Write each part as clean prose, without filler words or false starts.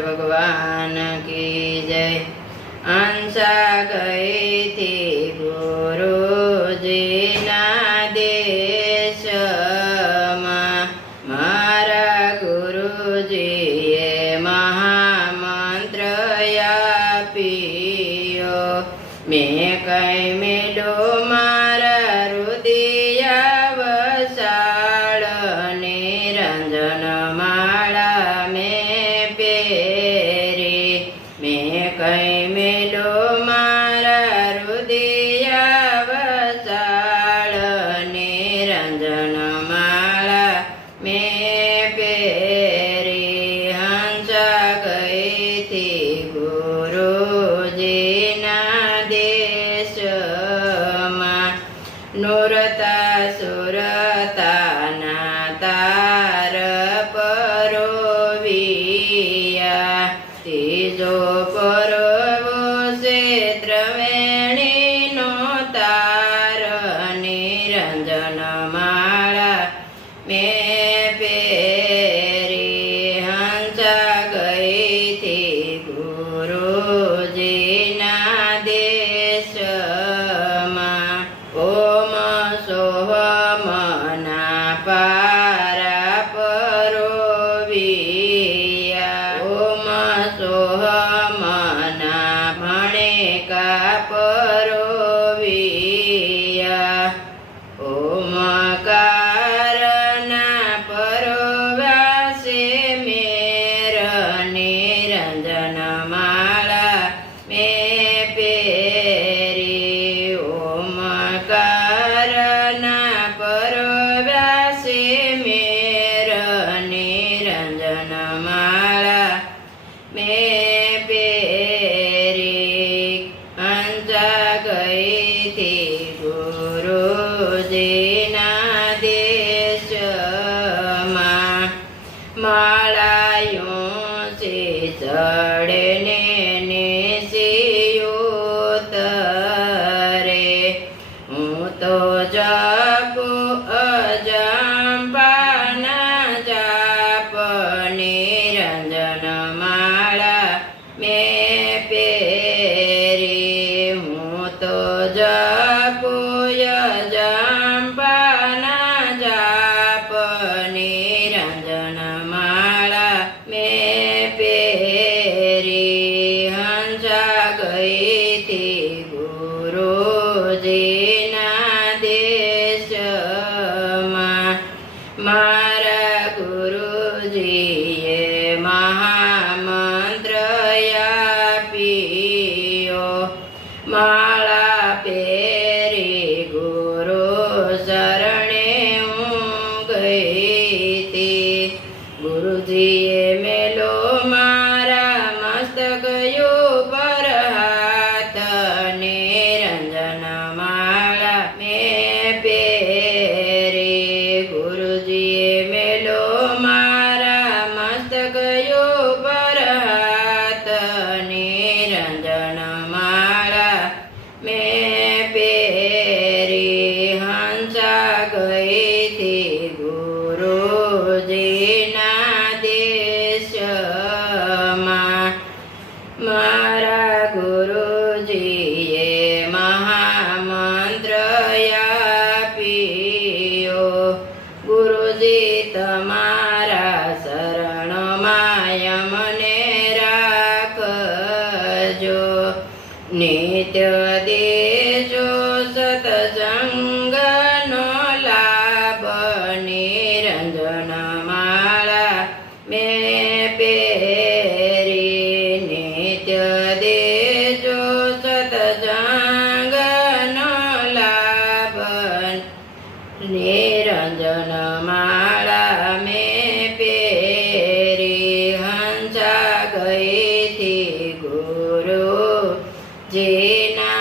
भगवान की जय। हंसा गई थी गुरुजी ना देश में, मारा गुरुजीए महामंत्र आप्यो। मैं कई मेलो मारा हृदय वसाळ, निरंजन माला में पेरी। मैं कई मेलो मारा हृदय वसाळ, निरंजन माला में पेरी। हंसा गई थी गुरुजी ना देश में, नुरता सुरता ना तार परोविया। तीजो परवो क्षेत्र वेणी नो तार, निरंजन माला में पेरी। हंसा गई थी गुरुजी ना देश में, ओम सोहम ना पारा परोविया। ओम सोहम ना भणेका परोविया। ओमकार ना परोवासे मेर, निरंजन माला में पेरी। ओमकार ना परोवासे मेर, निरंजन माला में पेरी। हंसा गई थी गुरुजी ना देश में, मालायों से चढ़ने निशियोतरे। हूँ तो जापो अजंपा ना जाप, निरंजन माला में पेरी। हूँ तो जापो अजंपा ना जाप, निरंजन माला में पेरी। हंसा गई थी गुरुजी ना देश में, मारा गुरुजीए महामंत्र आप्यो। माला पेरी गुरु शरणे हूँ गई थी। गुरुजीए मेलो मारा मस्तक पर हाथ, निरंजन माला में पेरी। गुरुजीए मेलो मारा मस्तक पर हाथ, निरंजन माला में पेरी। हंसा गई थी गुरुजी ना देश में, मारा गुरुजीए महामंत्र आप्यो। गुरुजी तमारा शरण माय मने राखजो। नित्य देजो सत्संग नो लाभ, निरंजन माला में पेरी। नित्य देजो सत्संग नो लाभ, निरंजन माला में पेरी। हंसा गई थी गुरुजी ना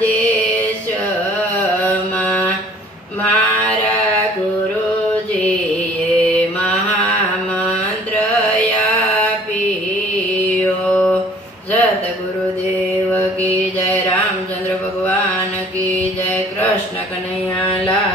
देश में, मारा गुरुजीए महामंत्र आप्यो। सतगुरुदेव की जय। रामचंद्र भगवान की जय। कृष्ण कन्हैया लाल